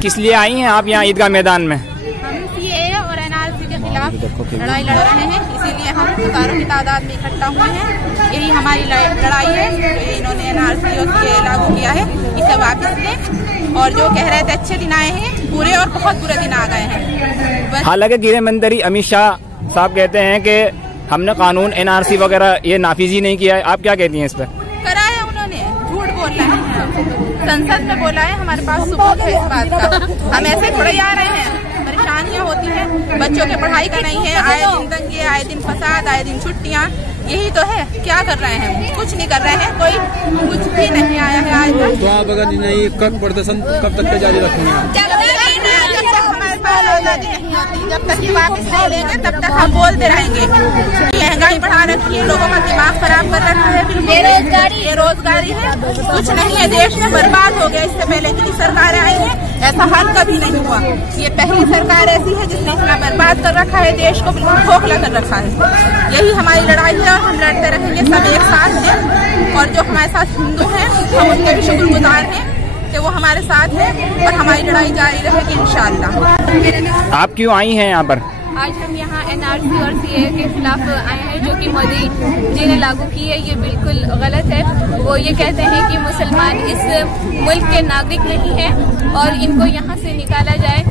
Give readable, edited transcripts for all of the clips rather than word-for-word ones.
किस लिए आई हैं आप यहाँ ईदगाह मैदान में? हम सीएए और एनआरसी के खिलाफ लड़ाई लड़ रहे हैं, इसीलिए हम हजारों की तादाद में इकट्ठा हुए हैं। यही हमारी लड़ाई है। जो इन्होंने एनआरसी और सीएए लागू किया है, इसे वापस लें। और जो कह रहे थे अच्छे दिन आए हैं, बुरे और बहुत बुरे दिन आ गए हैं। हालांकि गृह मंत्री अमित शाह साहब कहते हैं कि हमने कानून एनआरसी वगैरह ये नाफिज ही नहीं किया है। आप क्या कहती हैं इस पर? कराया उन्होंने, झूठ बोल रहे हैं। संसद में बोला है, हमारे पास सबूत है इस बात का। हम ऐसे थोड़े आ रहे हैं। परेशानियां होती हैं, बच्चों की पढ़ाई का नहीं है, आए दिन दंगे, आए दिन फसाद, आए दिन छुट्टियां, यही तो है। क्या कर रहे हैं? कुछ नहीं कर रहे हैं, कोई कुछ भी नहीं आया है आज तक। तो आप अगर नहीं कब प्रदर्शन कब तक जारी रखेंगे? जब तक हमारे पास आजादी नहीं होती, जब तक ये वापस नहीं लेंगे, तब तक हम बोलते रहेंगे। महंगाई बढ़ा रखी है, लोगों का दिमाग खराब कर रखा है, बेरोजगारी है, कुछ नहीं है। देश में बर्बाद हो गया। इससे पहले की सरकारें आई हैं, ऐसा हाल कभी नहीं हुआ। ये पहली सरकार ऐसी है जिसने इतना बर्बाद कर रखा है, देश को बिल्कुल खोखला कर रखा है। यही हमारी लड़ाई है और हम लड़ते रहेंगे सब एक साथ हैं। और जो हमारे साथ हिंदू हैं, हम उनके भी शुक्रगुजार हैं कि वो हमारे साथ है और हमारी लड़ाई जारी रहेगी इंशाअल्लाह। आप क्यों आई हैं यहाँ पर? आज हम यहाँ एनआरसी और सीएए के खिलाफ आए हैं, जो कि मोदी जी ने लागू की है। ये बिल्कुल गलत है। वो ये कहते हैं कि मुसलमान इस मुल्क के नागरिक नहीं हैं और इनको यहाँ से निकाला जाए।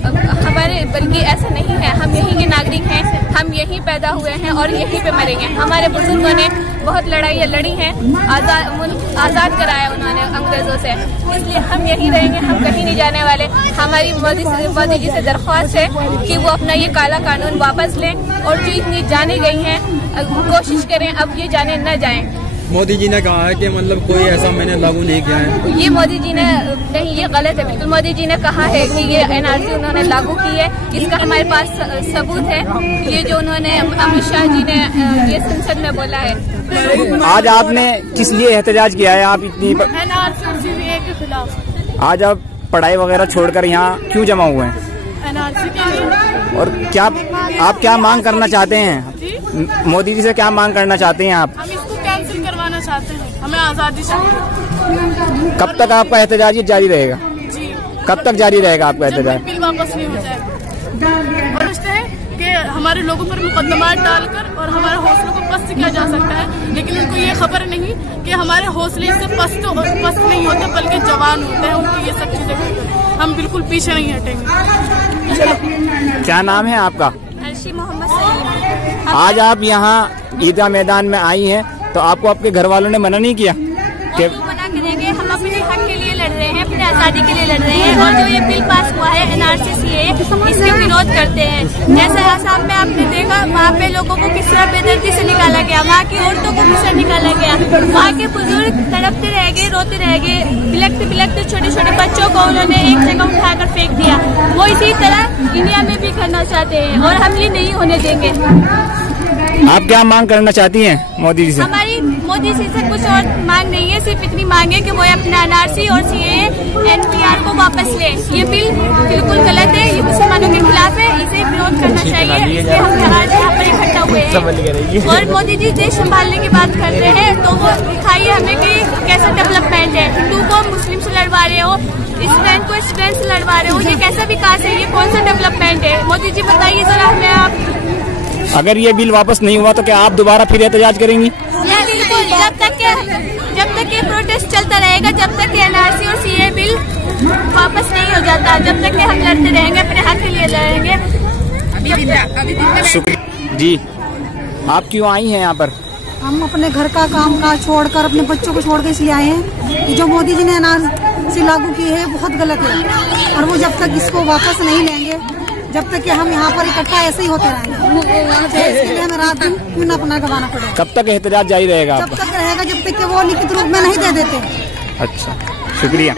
हमारे बल्कि ऐसा नहीं है, हम यहीं के नागरिक हैं, हम यहीं पैदा हुए हैं और यहीं पे मरेंगे। हमारे बुजुर्गों ने बहुत लड़ाइयाँ लड़ी हैं, मुल्क आज़ाद कराया उन्होंने अंग्रेजों से, इसलिए हम यहीं रहेंगे, हम कहीं नहीं जाने वाले। हमारी मोदी जी से दरख्वास्त है कि वो अपना ये काला कानून वापस लें और जो इतनी जाने गई हैं कोशिश करें अब ये जाने न जाएं। मोदी जी ने कहा है कि मतलब कोई ऐसा मैंने लागू नहीं किया है। ये मोदी जी ने नहीं, ये गलत है बिल्कुल। मोदी जी ने कहा है कि ये एनआरसी उन्होंने लागू की है, इसका हमारे पास सबूत है। ये जो उन्होंने अमित शाह जी ने ये संसद में बोला है। आज आपने किस लिए एहतजाज किया है? आप इतनी एनआरसी और सीएए के खिलाफ। आज आप पढ़ाई वगैरह छोड़कर यहाँ क्यों जमा हुए हैं? एनआरसी के लिए। और क्या आप क्या मांग करना चाहते हैं? मोदी जी से क्या मांग करना चाहते हैं आप? हम इसको कैंसिल करवाना चाहते हैं, हमें आजादी चाहिए। कब तक आपका एहतजाज जारी रहेगा? जी, कब तक जारी रहेगा आपका एहतजाज? बिल वापस नहीं हो जाएगा। और सोचते हैं कि हमारे लोगों पर मुकदमात डालकर और हमारे हौसलों को पस्त किया जा सकता है, लेकिन उनको ये खबर नहीं कि हमारे हौसले इससे पस्त नहीं होते बल्कि जवान होते हैं। उनकी ये सब चीजें हम बिल्कुल पीछे नहीं हटेंगे। चलो, क्या नाम है आपका? मोहम्मद सलीम। आज आप यहाँ ईदगाह मैदान में आई हैं, तो आपको आपके घर वालों ने मना नहीं किया? मना करेंगे, हम अपने हक के लिए लड़ रहे हैं, अपनी आज़ादी के लिए लड़ रहे हैं। और जो ये बिल पास हुआ है एनआरसी सीएए, इसके विरोध करते हैं। जैसे आसाम में आपने देखा, वहाँ पे लोगों को किस तरह बेदर्दी से निकाला गया, वहाँ की औरतों को किस तरह निकाला गया, वहाँ के बुजुर्ग तड़पते रह गए, रोते रह गए, बिलखते बिलखते छोटे छोटे बच्चों को उन्होंने एक जगह उठाकर फेंक दिया। वो इसी तरह इंडिया में भी करना चाहते हैं और हम ये नहीं होने देंगे। आप क्या मांग करना चाहती हैं मोदी जी से? हमारी मोदी जी से कुछ और मांग नहीं है, सिर्फ इतनी मांग है कि वो अपना एनआरसी और सीएए एनपीआर को वापस ले। ये बिल बिल्कुल गलत है, ये मुसलमानों के खिलाफ है, इसे विरोध करना चाहिए। इसलिए हम आज यहाँ पर इकट्ठा हुए हैं। और मोदी जी देश संभालने की बात कर रहे हैं, तो वो दिखाइए हमें कि कैसा डेवलपमेंट है। हिंदू को मुस्लिम से लड़वा रहे हो, स्टूडेंट को स्टूडेंट से लड़वा रहे हो, ये कैसा विकास है? ये कौन सा डेवलपमेंट है? मोदी जी बताइए जरा हमें आप। अगर ये बिल वापस नहीं हुआ तो क्या आप दोबारा फिर एहतजाज करेंगी? बिल्कुल, जब तक ये प्रोटेस्ट चलता रहेगा, जब तक एनआरसी और सीएए बिल वापस नहीं हो जाता, जब तक हम लड़ते रहेंगे, अपने हक के लिए लड़ेंगे। शुक्रिया जी। आप क्यों आई हैं यहाँ पर? हम अपने घर का काम काज छोड़कर, अपने बच्चों को छोड़कर इसलिए आए हैं कि जो मोदी जी ने एनआरसी लागू की है बहुत गलत है। और वो जब तक इसको वापस नहीं लेंगे, जब तक कि हम यहाँ पर इकट्ठा ऐसे ही होते रहेंगे। इसके लिए हमें रात दिन क्यों न अपना गंवाना पड़ेगा। कब तक एहतजाज जारी रहेगा? जब तक रहेगा, जब तक कि वो लिखित रूप में नहीं दे देते। अच्छा, शुक्रिया।